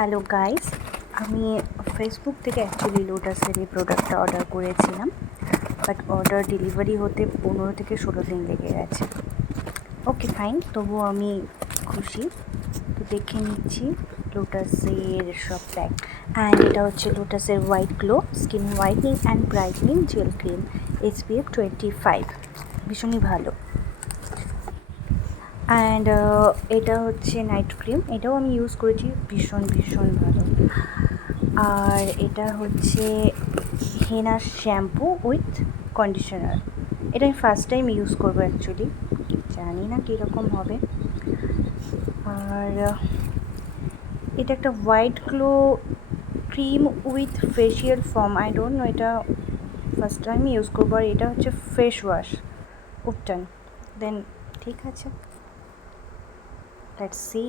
Hello guys, আমি Facebook থেকে actually লোটাসের এই প্রোডাক্টটা অর্ডার করেছিলাম, বাট অর্ডার ডেলিভারি হতে 15 থেকে 16 দিন লেগে গেছে। ওকে ফাইন, তবুও আমি খুশি। তো দেখে নিচ্ছি লোটাসের সব প্যাক। অ্যান্ড এটা হচ্ছে লোটাসের white glow skin whitening and brightening gel cream SPF 25, ভীষণই ভালো। অ্যান্ড এটা হচ্ছে নাইট ক্রিম, এটাও আমি ইউজ করেছি, ভীষণ ভালো। আর এটা হচ্ছে হেনা শ্যাম্পু উইথ কন্ডিশনার, এটা আমি ফার্স্ট টাইম ইউজ করবো অ্যাকচুয়ালি, জানি না কীরকম হবে। আর এটা একটা white glow cream with facial form, I don't know, এটা ফার্স্ট টাইম ইউজ করবো। আর এটা হচ্ছে ফেস ওয়াশ উপটান। দেন ঠিক আছে, লেটস সি।